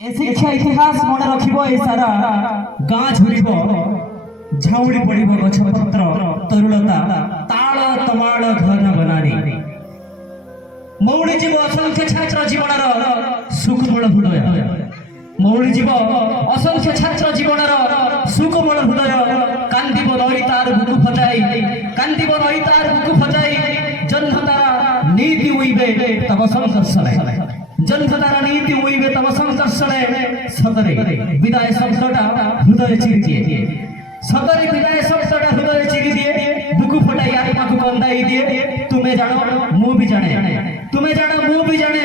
ए शिक्षा इतिहास मन रखिबो ए सारा गाँ झुरिबो झाउड़ी पड़िबो गछपत्र तरुलता ताल तमाल घन बनानी मौड़ी जीव असंख्य छात्र जीवनर सुखमूल हृदय मौड़ी जीव असंख्य छात्र जीवनर सुखमूल हृदय कांदिब नई तार बुकु फजाई कांदिब नई तार बुकु फजाई जन्मतारा नीति उइबे तब संघर्षले जन्मतारा नीति उइबे तब संघर्षले सतरे विदाय शब्दटा हृदय चिरी दिए सतरे विदाय शब्दटा हृदय चिरी दिए बुकु फटाई आत्मा को कंदाई दिए तुम्हें जानो मु भी जाने तुम्हें जानो मु भी जाने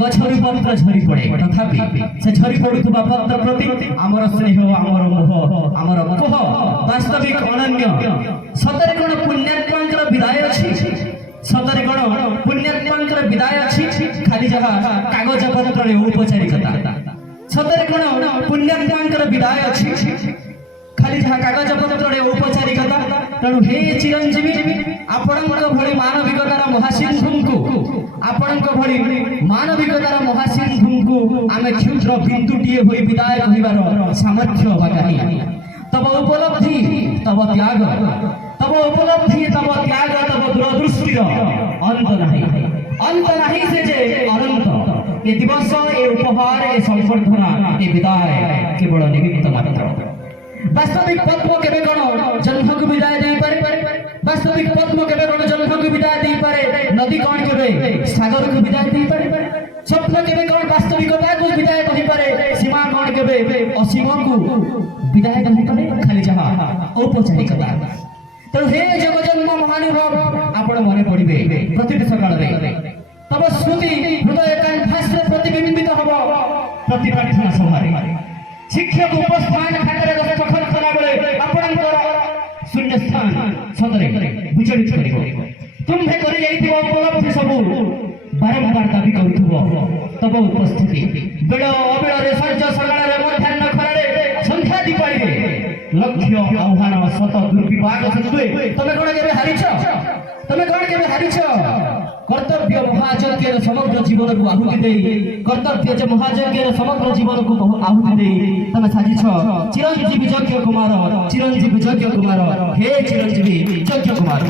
गछरु पत्र झरी पड़े तथापि से झरी पड़ुथबा पत्र प्रति आमर स्नेह आमर मोह आमर कोह वास्तविक अनन्य सतरे कोन पुण्यात्मांकर विदाय अछि सतरे कोन पुण्यात्मांकर विदाय अछि खाली जहा कागज पत्र रे औपचारिकता सतरे कोन पुण्यात्मांकर विदाय अछि खाली जहा कागज पत्र रे औपचारिकता तेणु हे चिरंजीवी आपणक भली मानविकतार महासिंधुଙ୍କୁ आपणक भली मानविकतार महासिंधुଙ୍କୁ आमे क्षुद्र बिंदुटिए होई विदाय कहिबार सामर्थ्य बाकाही तब उपलब्धि तब त्याग तब उपलब्धि तब त्याग तब दूरदृष्टिर अंत नहीं से जे अनंत ये दिवस ये उपहार ये संवर्धना ये विदाय केवल निमित्त मात्र वास्तविक पद्म केबे कोन जन्म को विदाय दे पारे वास्तविक पद्म केबे कोन जन्म को विदाय दे पारे नदी कोन केबे सागर को विदाय दे पारे स्वप्न केबे कोन वास्तविकता को विदाय दे पारे सीमा कोन केबे असीम को विदाय दे पारे खाली जहा औपचारिकता तो हे जगजन्म महानुभाव आपण मने पड़िबे प्रतिदिन सकाळ रे तब स्मृति हृदय कंठास प्रतिबिंबित हबो प्रतिपाठन सभारे शिक्षक उपस्थान खातिर दस्तखत करा बेले आपणकर शून्य स्थान सदरे विचलित करिवो तुम्हे करि जाइथिबो उपलब्धि सब बारंबार दाबी करूथबो तब उपस्थिति बेल अबेल रे सज्ज सकाळ रे मध्याह्न खरारे संध्या दीपाळी लक्ष्य आह्वान शत दुर्विपाक सत्वे तमे कोन केबे हारिछ तमे कोन केबे हारिछ कर्तव्य महायज्ञ समग्र जीवन को आहुति दे कर्तव्य जे महायज्ञ समग्र जीवन को आहुति दे तमे साजिछ चिरंजीवी यज्ञ कुमार हे चिरंजीवी यज्ञ कुमार